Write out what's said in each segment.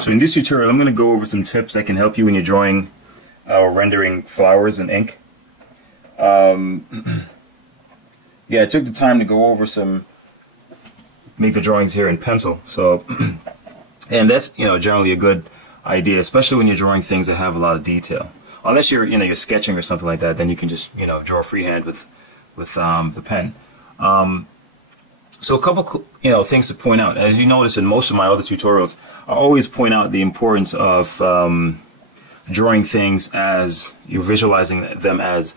So in this tutorial, I'm going to go over some tips that can help you when you're drawing or rendering flowers in ink. Yeah, I took the time to go over make the drawings here in pencil. So, and that's generally a good idea, especially when you're drawing things that have a lot of detail. Unless you're sketching or something like that, then you can just draw freehand with the pen. So a couple things to point out. As you notice in most of my other tutorials, I always point out the importance of drawing things as you're visualizing them as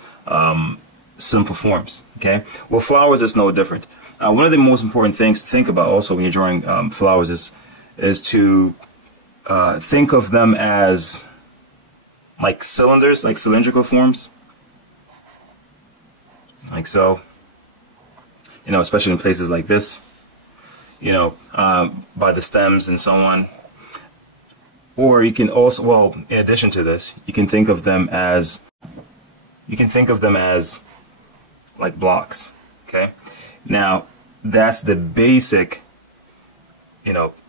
simple forms. Okay. Well, flowers is no different. One of the most important things to think about also when you're drawing flowers is to think of them as like cylinders, like cylindrical forms, like so. Especially in places like this, by the stems and so on. Or you can also, well, in addition to this, you can think of them as like blocks. Okay. Now that's the basic,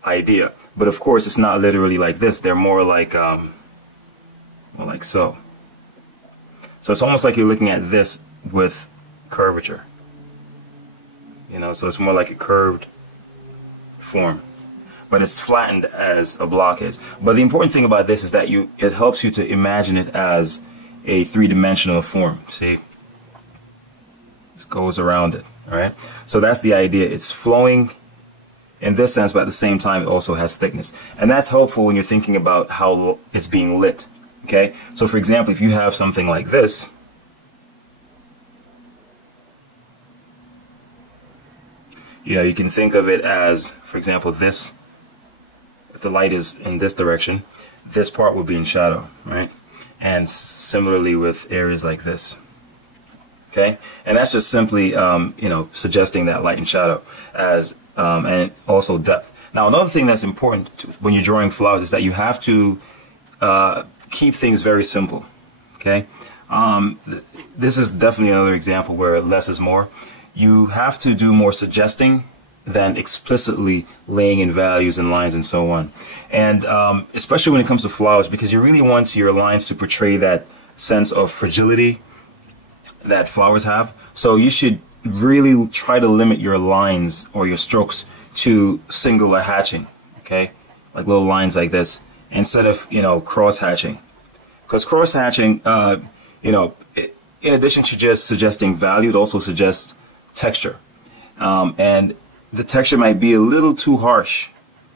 idea. But of course, it's not literally like this. They're more like, well, like so. So it's almost like you're looking at this with curvature. So it's more like a curved form, but it's flattened as a block is. But the important thing about this is that it helps you to imagine it as a three-dimensional form. See, this goes around it. All right. So that's the idea. It's flowing in this sense, but at the same time, it also has thickness, and that's helpful when you're thinking about how it's being lit. Okay. So for example, if you have something like this. You can think of it as, for example, this. If the light is in this direction, this part will be in shadow, right? And similarly with areas like this. Okay, and that's just simply, suggesting that light and shadow as, and also depth. Now, another thing that's important when you're drawing flowers is that you have to keep things very simple. Okay, this is definitely another example where less is more. You have to do more suggesting than explicitly laying in values and lines and so on. And especially when it comes to flowers, because you really want your lines to portray that sense of fragility that flowers have. So you should really try to limit your lines or your strokes to singular hatching, okay? Like little lines like this, instead of, cross hatching. Because cross hatching, in addition to just suggesting value, it also suggests texture, and the texture might be a little too harsh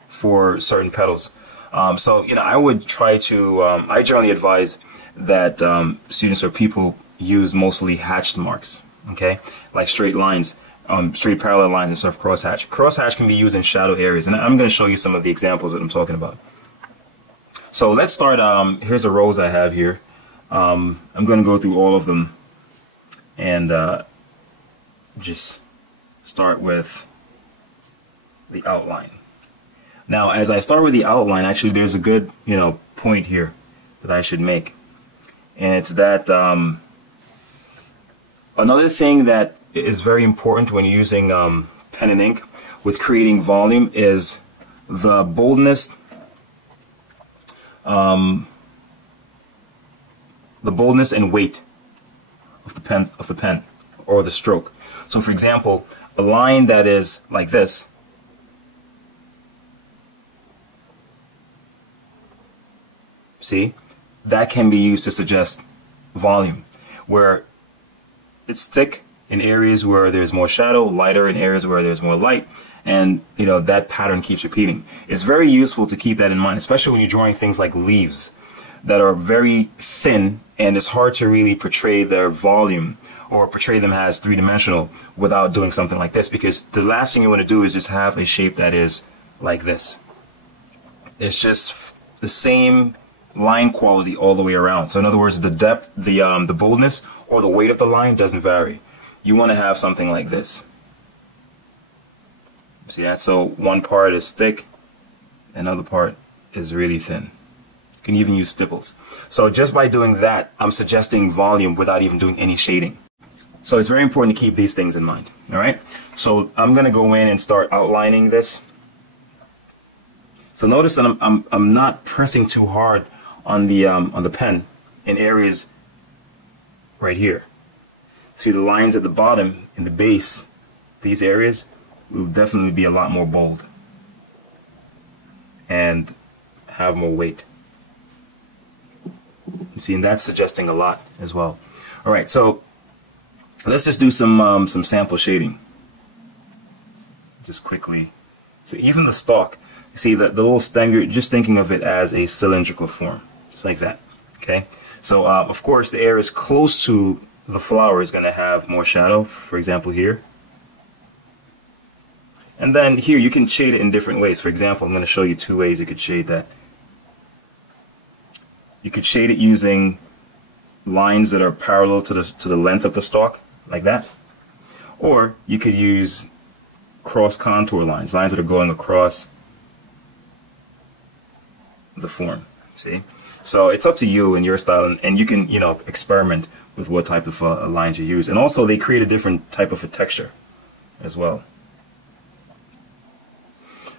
for certain petals. So I would try to I generally advise that students or people use mostly hatched marks, okay, like straight lines, straight parallel lines instead of crosshatch. Crosshatch can be used in shadow areas, and I'm going to show you some of the examples that I'm talking about. So let's start. Here's a rose I have here. I'm going to go through all of them and just start with the outline. Now, as I start with the outline, actually, there's a good, point here that I should make, and it's that another thing that is very important when using pen and ink with creating volume is the boldness, and weight of the pen or the stroke. So for example, a line that is like this, see, that can be used to suggest volume, where it's thick in areas where there's more shadow, lighter in areas where there's more light, and that pattern keeps repeating. It's very useful to keep that in mind, especially when you're drawing things like leaves that are very thin, and it's hard to really portray their volume or portray them as three-dimensional without doing something like this, because the last thing you want to do is just have a shape that is like this. It's just the same line quality all the way around. So in other words, the depth, the boldness, or the weight of the line doesn't vary. You want to have something like this. See that? So one part is thick, another part is really thin. You can even use stipples. So just by doing that, I'm suggesting volume without even doing any shading. So it's very important to keep these things in mind. All right. So I'm going to go in and start outlining this. So notice that I'm not pressing too hard on the pen in areas right here. See the lines at the bottom in the base, these areas will definitely be a lot more bold and have more weight. You see, and that's suggesting a lot as well. All right, so let's just do some sample shading. Just quickly. So even the stalk, you see that the little stem, you're just thinking of it as a cylindrical form, just like that. Okay. So of course, the areas close to the flower is going to have more shadow. For example, here. And then here you can shade it in different ways. For example, I'm going to show you two ways you could shade that. You could shade it using lines that are parallel to the length of the stalk, like that. Or you could use cross contour lines, lines that are going across the form. See? So it's up to you and your style, and you can, experiment with what type of lines you use. And also they create a different type of a texture as well.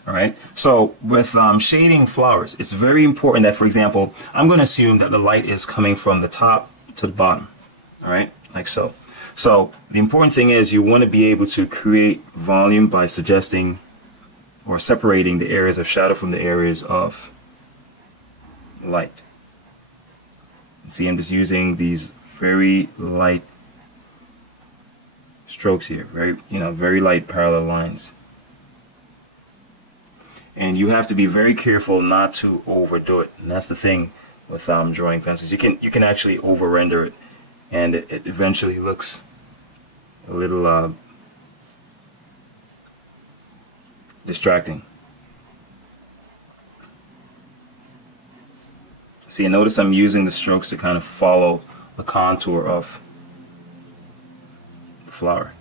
Alright, so with shading flowers, it's very important that, for example, I'm going to assume that the light is coming from the top to the bottom. Alright, like so. So the important thing is you want to be able to create volume by suggesting or separating the areas of shadow from the areas of light. See, I'm just using these very light strokes here, very light parallel lines. And you have to be very careful not to overdo it. And that's the thing with drawing pencils. You can actually over render it, and it eventually looks a little distracting. See, and notice I'm using the strokes to kind of follow the contour of the flower.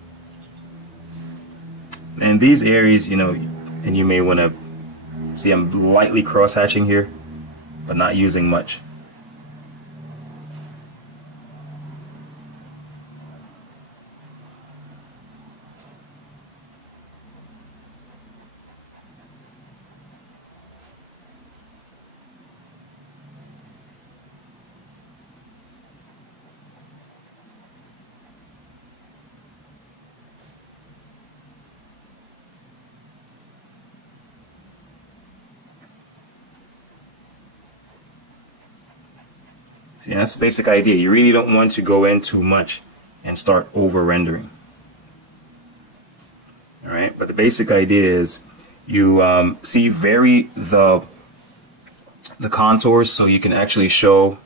And these areas, and you may want to see I'm lightly cross-hatching here, but not using much. See, that's the basic idea. You really don't want to go in too much and start over rendering. Alright, but the basic idea is you vary the contours so you can actually show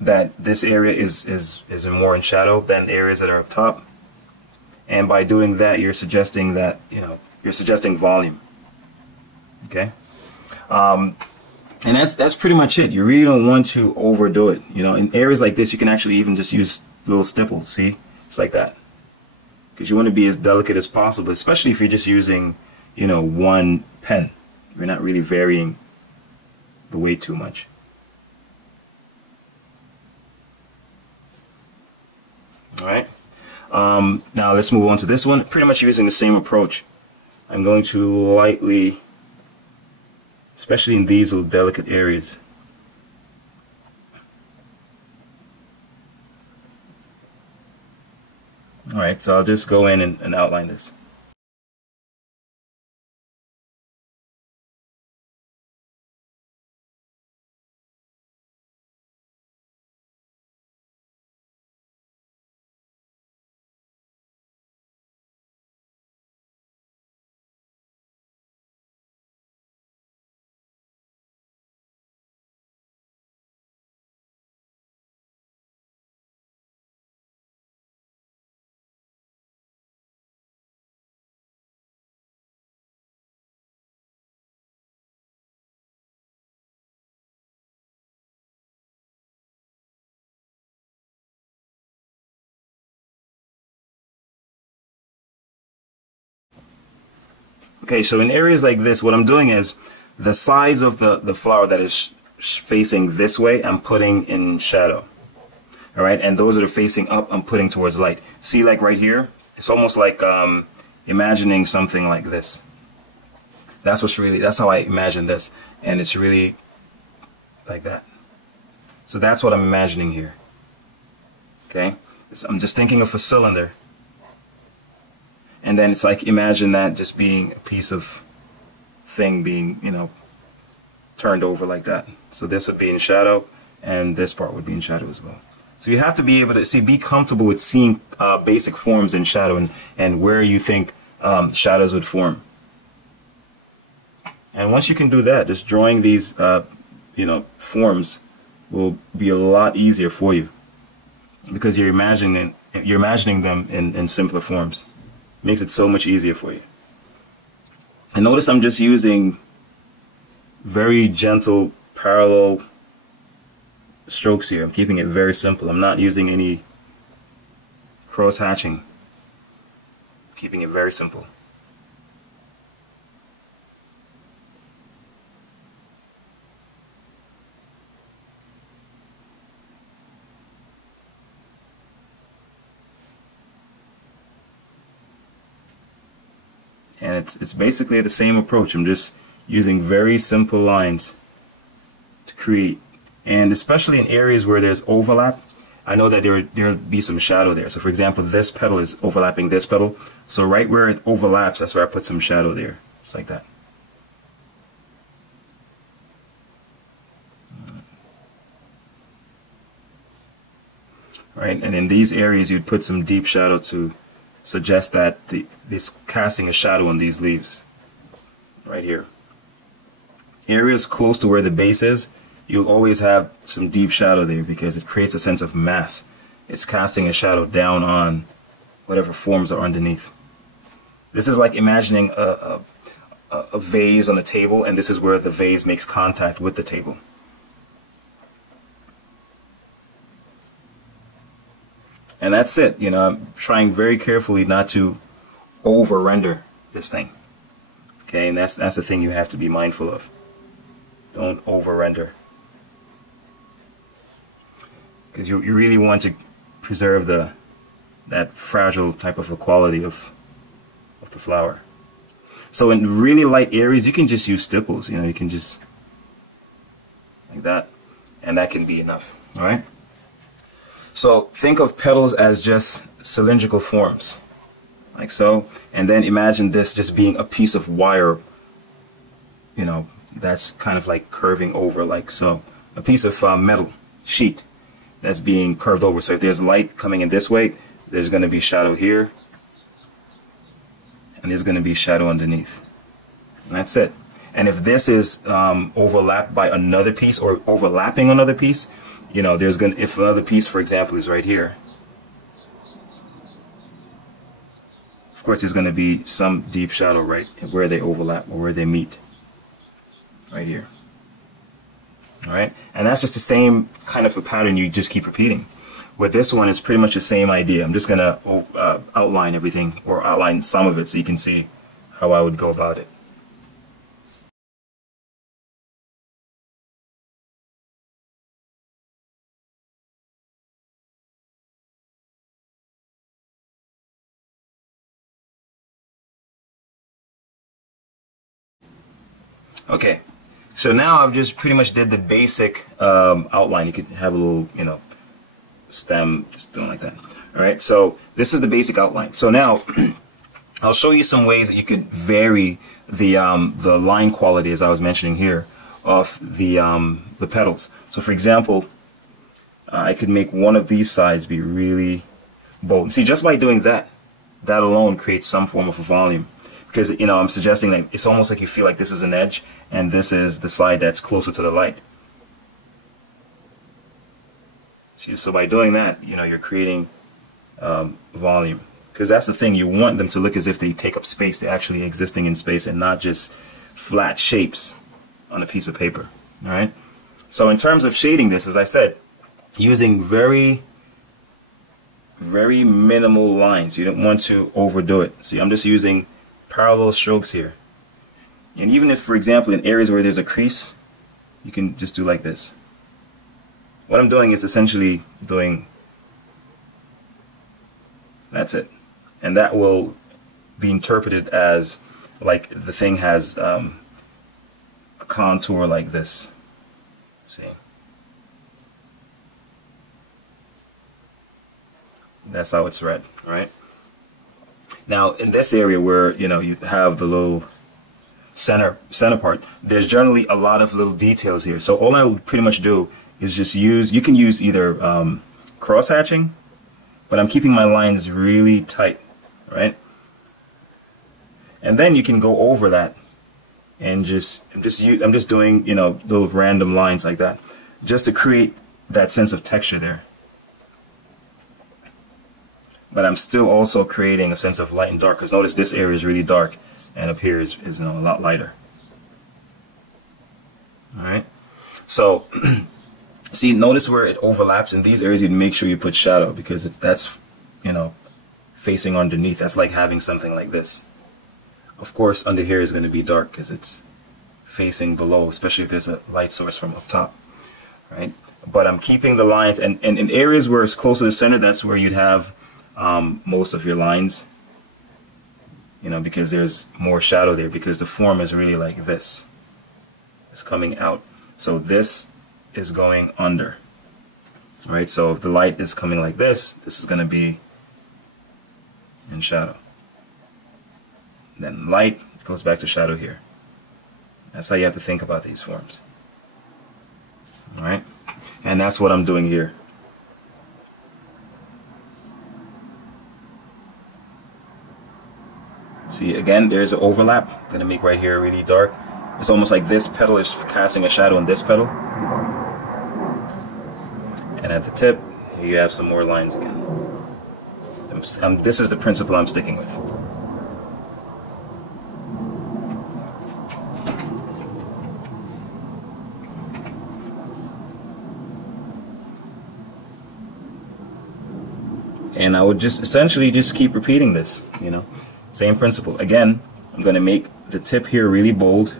that this area is more in shadow than the areas that are up top. And by doing that, you're suggesting that, you're suggesting volume. Okay? And that's pretty much it. You really don't want to overdo it. In areas like this, you can actually even just use little stipples, see? Just like that. Because you want to be as delicate as possible, especially if you're just using, one pen. You're not really varying the weight too much. Alright. Now let's move on to this one. Pretty much using the same approach. I'm going to lightly, especially in these little delicate areas. Alright, so I'll just go in and outline this. Okay, so in areas like this, what I'm doing is the sides of the flower that is facing this way, I'm putting in shadow. Alright, and those that are facing up, I'm putting towards light. See, like right here, it's almost like imagining something like this. That's how I imagine this, and it's really like that. So that's what I'm imagining here. Okay, so I'm just thinking of a cylinder, and then it's like, imagine that just being a piece of thing being, you know, turned over like that. So this would be in shadow, and this part would be in shadow as well. So you have to be able to be comfortable with seeing basic forms in shadow, and where you think shadows would form. And once you can do that, just drawing these you know, forms will be a lot easier for you, because you're imagining them in simpler forms. It makes it so much easier for you. And notice I'm just using very gentle parallel strokes here. I'm keeping it very simple. I'm not using any cross hatching. Keeping it very simple. And it's basically the same approach. I'm just using very simple lines to create. And especially in areas where there's overlap, I know that there'll be some shadow there. So for example, this petal is overlapping this petal. So right where it overlaps, that's where I put some shadow there. Just like that. Right, and in these areas you'd put some deep shadow to suggest that this casting a shadow on these leaves. Right here. Areas close to where the base is, you'll always have some deep shadow there because it creates a sense of mass. It's casting a shadow down on whatever forms are underneath. This is like imagining a vase on a table, and this is where the vase makes contact with the table. And that's it. You know, I'm trying very carefully not to over render this thing. Okay, and that's the thing you have to be mindful of. Don't over render, because you really want to preserve that fragile type of a quality of the flower. So in really light areas, you can just use stipples. You know, you can just like that, and that can be enough. All right. So think of petals as just cylindrical forms, like so, and then imagine this just being a piece of wire, you know, that's kind of like curving over like so. A piece of metal sheet that's being curved over. So if there's light coming in this way, there's going to be shadow here, and there's going to be shadow underneath. And that's it. And if this is overlapped by another piece or overlapping another piece, you know, there's going to, if another piece, for example, is right here, of course there's going to be some deep shadow right where they overlap or where they meet, right here. All right, and that's just the same kind of a pattern you just keep repeating. With this one, it's pretty much the same idea. I'm just going to outline everything, or outline some of it, so you can see how I would go about it. Okay, so now I've just pretty much did the basic outline. You could have a little, you know, stem, just doing like that. All right, so this is the basic outline. So now I'll show you some ways that you could vary the line quality, as I was mentioning here, of the petals. So for example, I could make one of these sides be really bold. See, just by doing that, that alone creates some form of a volume. Because, you know, I'm suggesting that it's almost like you feel like this is an edge and this is the side that's closer to the light. See, so by doing that, you know, you're creating volume. Because that's the thing, you want them to look as if they take up space. They're actually existing in space and not just flat shapes on a piece of paper. All right. So in terms of shading this, as I said, using very minimal lines. You don't want to overdo it. See, I'm just using parallel strokes here. And even if, for example, in areas where there's a crease, you can just do like this. What I'm doing is essentially doing, that's it. And that will be interpreted as like the thing has a contour like this. See? That's how it's read, right? Now, in this area where, you know, you have the little center part, there's generally a lot of little details here. So all I will pretty much do is just use, you can use either cross hatching, but I'm keeping my lines really tight, right? And then you can go over that and I'm just doing, you know, little random lines like that, just to create that sense of texture there. But I'm still also creating a sense of light and dark, because notice this area is really dark and up here is you know, a lot lighter. Alright, so see, notice where it overlaps in these areas. You'd make sure you put shadow, because that's, you know, facing underneath. That's like having something like this. Of course, under here is going to be dark because it's facing below, especially if there's a light source from up top, right? But I'm keeping the lines, and in areas where it's close to the center, that's where you'd have most of your lines, you know, because there's more shadow there, because the form is really like this. It's coming out. So this is going under, right? So if the light is coming like this is going to be in shadow. Then light goes back to shadow here. That's how you have to think about these forms. All right? And that's what I'm doing here. See, again, there's an overlap. I'm going to make right here really dark. It's almost like this petal is casting a shadow on this petal. And at the tip, here you have some more lines again. This is the principle I'm sticking with. And I would just essentially just keep repeating this, you know. Same principle. Again, I'm going to make the tip here really bold.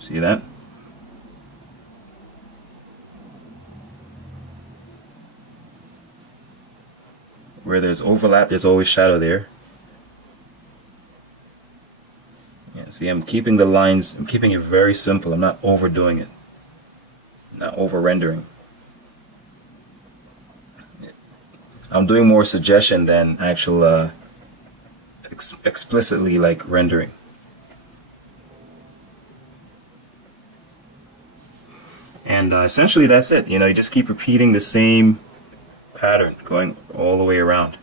See that? Where there's overlap, there's always shadow there. Yeah, see, I'm keeping the lines, I'm keeping it very simple. I'm not overdoing it. Not over rendering. I'm doing more suggestion than actual explicitly like rendering. And essentially that's it. You know, you just keep repeating the same pattern going all the way around.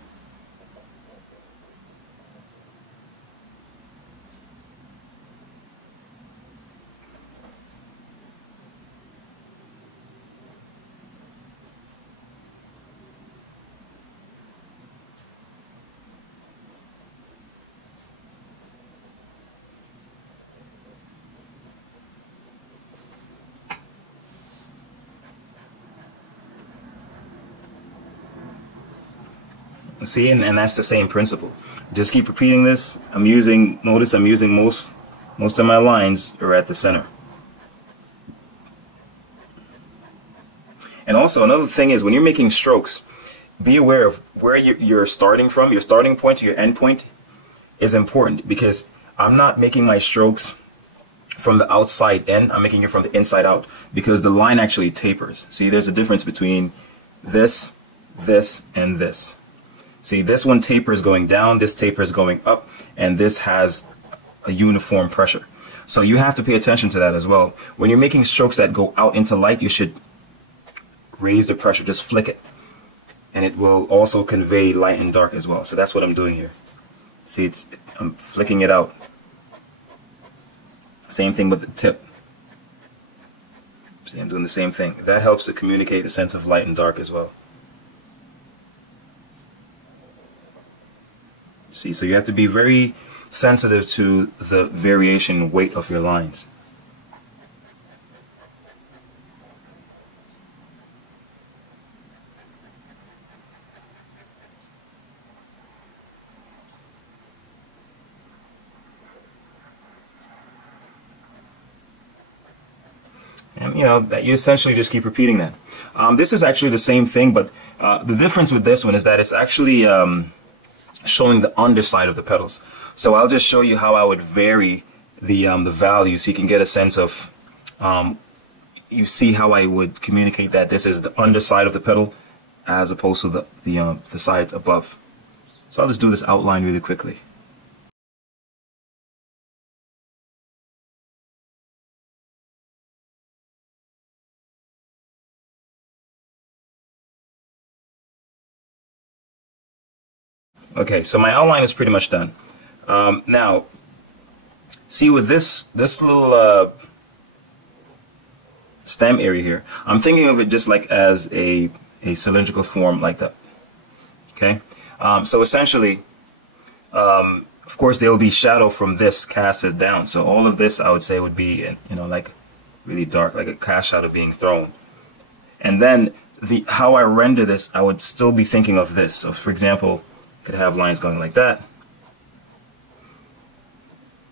See, and that's the same principle. Just keep repeating this. Notice I'm using most of my lines are at the center. And also another thing is, when you're making strokes, be aware of where you're starting from. Your starting point to your end point is important, because I'm not making my strokes from the outside in, I'm making it from the inside out, because the line actually tapers. See, there's a difference between this, this, and this. See, this one tapers going down, this tapers going up, and this has a uniform pressure. So you have to pay attention to that as well. When you're making strokes that go out into light, you should raise the pressure, just flick it. And it will also convey light and dark as well. So that's what I'm doing here. See, I'm flicking it out. Same thing with the tip. See, I'm doing the same thing. That helps to communicate the sense of light and dark as well. See, so you have to be very sensitive to the variation in weight of your lines. And you know that you essentially just keep repeating that. This is actually the same thing, but the difference with this one is that it's actually showing the underside of the petals. So I'll just show you how I would vary the values so you can get a sense of, you see how I would communicate that this is the underside of the petal as opposed to the sides above. So I'll just do this outline really quickly. Okay, so my outline is pretty much done. Now, see with this little stem area here, I'm thinking of it just like as a cylindrical form like that. Okay, so essentially, of course, there will be shadow from this casted down. So all of this, I would say, would be, you know, like really dark, like a cast shadow being thrown. And then how I render this, I would still be thinking of this. So, for example, could have lines going like that.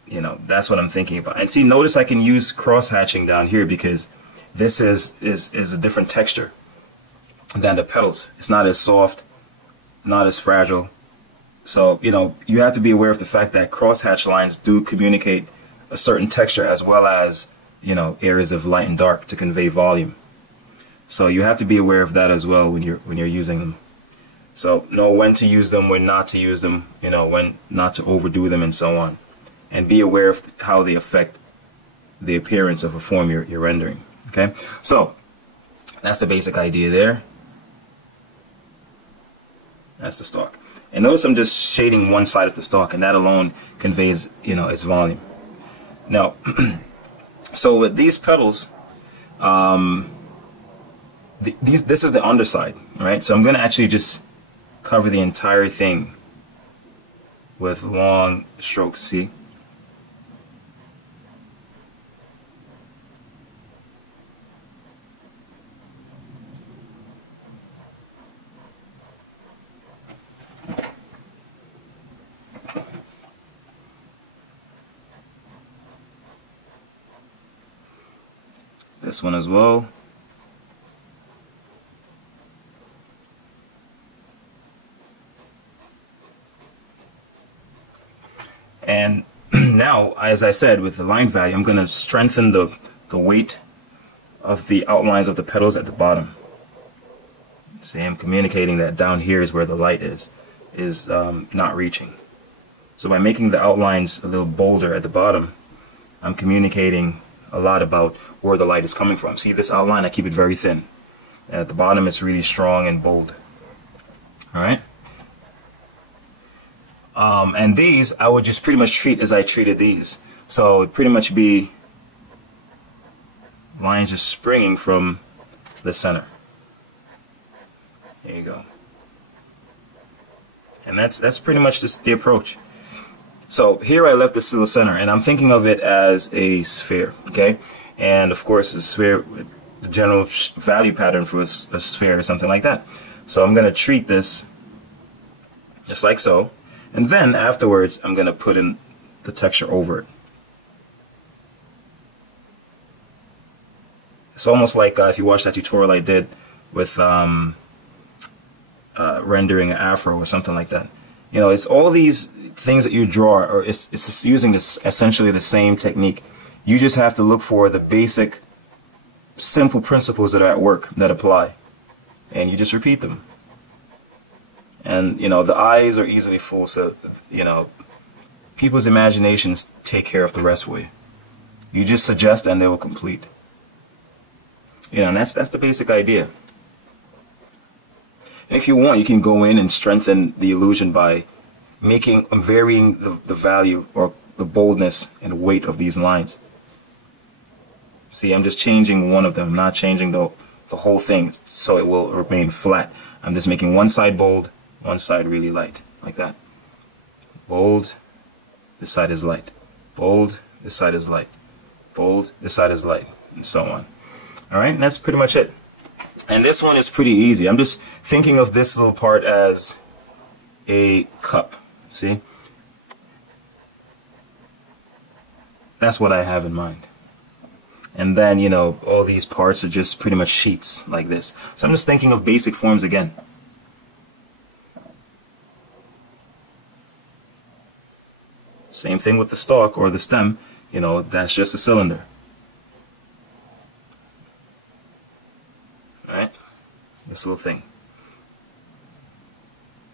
You know, that's what I'm thinking about. And see, notice I can use cross hatching down here because this is a different texture than the petals. It's not as soft, not as fragile. So, you know, you have to be aware of the fact that cross hatch lines do communicate a certain texture as well as, you know, areas of light and dark to convey volume. So you have to be aware of that as well when you're using them. So know when to use them, when not to use them, you know, when not to overdo them and so on. And be aware of how they affect the appearance of a form you're rendering. Okay, so that's the basic idea there. That's the stalk. And notice I'm just shading one side of the stalk, and that alone conveys, you know, its volume. Now, so with these petals, this is the underside, right? So I'm going to actually just cover the entire thing with long strokes, see? This one as well. And now, as I said, with the line value, I'm going to strengthen the weight of the outlines of the petals at the bottom. See, I'm communicating that down here is where the light is not reaching. So by making the outlines a little bolder at the bottom, I'm communicating a lot about where the light is coming from. See this outline? I keep it very thin. And at the bottom, it's really strong and bold. All right. And these, I would just pretty much treat as I treated these. So it'd pretty much be lines just springing from the center. There you go. And that's pretty much just the approach. So here I left this little center, and I'm thinking of it as a sphere, okay? And of course, a sphere, the general value pattern for a sphere is something like that. So I'm going to treat this just like so. And then afterwards, I'm going to put in the texture over it. It's almost like if you watch that tutorial I did with rendering an afro or something like that. You know, it's all these things that you draw, or it's just using essentially the same technique. You just have to look for the basic, simple principles that are at work that apply, and you just repeat them. And, you know, the eyes are easily fooled, so, you know, people's imaginations take care of the rest for you. You just suggest and they will complete. You know, and that's the basic idea. And if you want, you can go in and strengthen the illusion by varying the value or the boldness and weight of these lines. See, I'm just changing one of them. I'm not changing the whole thing so it will remain flat. I'm just making one side bold, one side really light, like that. Bold, this side is light. Bold, this side is light. Bold, this side is light, and so on. Alright, and that's pretty much it. And this one is pretty easy. I'm just thinking of this little part as a cup. See? That's what I have in mind. And then, you know, all these parts are just pretty much sheets like this. So I'm just thinking of basic forms again. Same thing with the stalk or the stem, you know, that's just a cylinder. Alright? This little thing.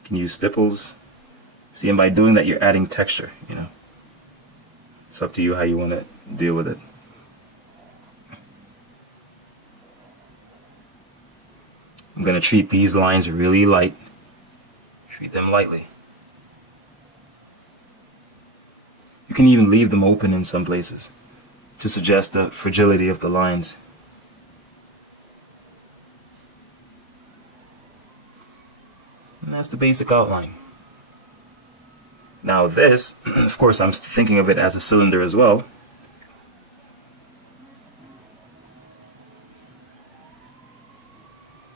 You can use stipples. See, and by doing that, you're adding texture, you know. It's up to you how you want to deal with it. I'm going to treat these lines really light. Treat them lightly. You can even leave them open in some places to suggest the fragility of the lines. And that's the basic outline. Now this, of course, I'm thinking of it as a cylinder as well.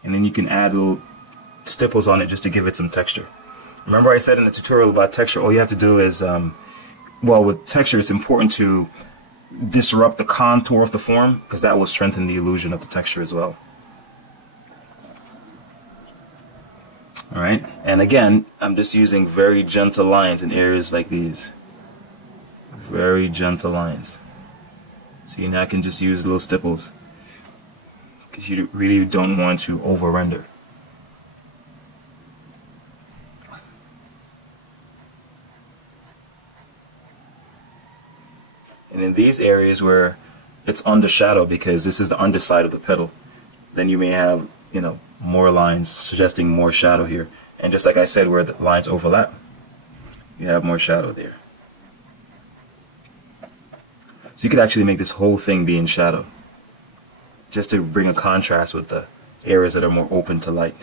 And then you can add little stipples on it just to give it some texture. Remember I said in the tutorial about texture, all you have to do is, well, with texture it's important to disrupt the contour of the form, because that will strengthen the illusion of the texture as well. Alright, and again, I'm just using very gentle lines in areas like these. Very gentle lines. See, now I can just use little stipples, because you really don't want to over render. And in these areas where it's under shadow, because this is the underside of the petal, then you may have, you know, more lines suggesting more shadow here. And just like I said, where the lines overlap, you have more shadow there. So you could actually make this whole thing be in shadow, just to bring a contrast with the areas that are more open to light.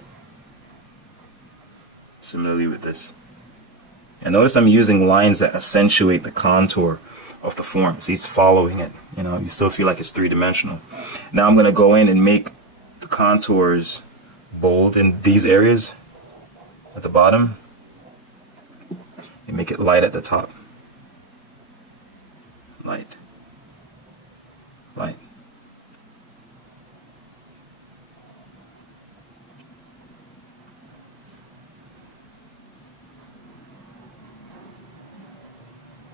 Similarly with this. And notice I'm using lines that accentuate the contour of the form. See, it's following it. You know, you still feel like it's three-dimensional. Now I'm going to go in and make the contours bold in these areas at the bottom and make it light at the top. Light. Light.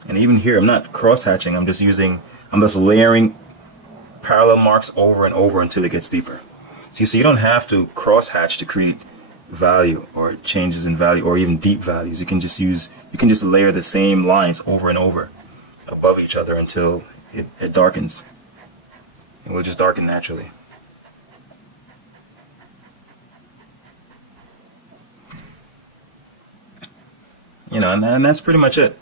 And even here, I'm not cross-hatching, I'm just layering parallel marks over and over until it gets deeper. See, so you don't have to cross-hatch to create value or changes in value or even deep values. You can just layer the same lines over and over above each other until it darkens. It will just darken naturally. You know, and that's pretty much it.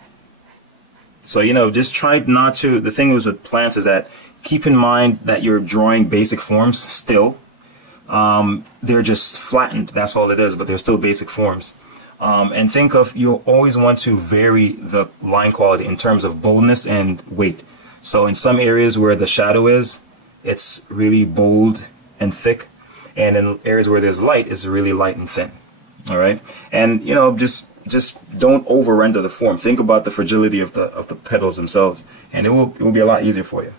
So, you know, just try not to, the thing with plants is that keep in mind that you're drawing basic forms still. They're just flattened, that's all it is, but they're still basic forms. And think of, you'll always want to vary the line quality in terms of boldness and weight. So in some areas where the shadow is, it's really bold and thick, and in areas where there's light, it's really light and thin. All right, and you know, just don't over render the form. Think about the fragility of the petals themselves, and it will be a lot easier for you.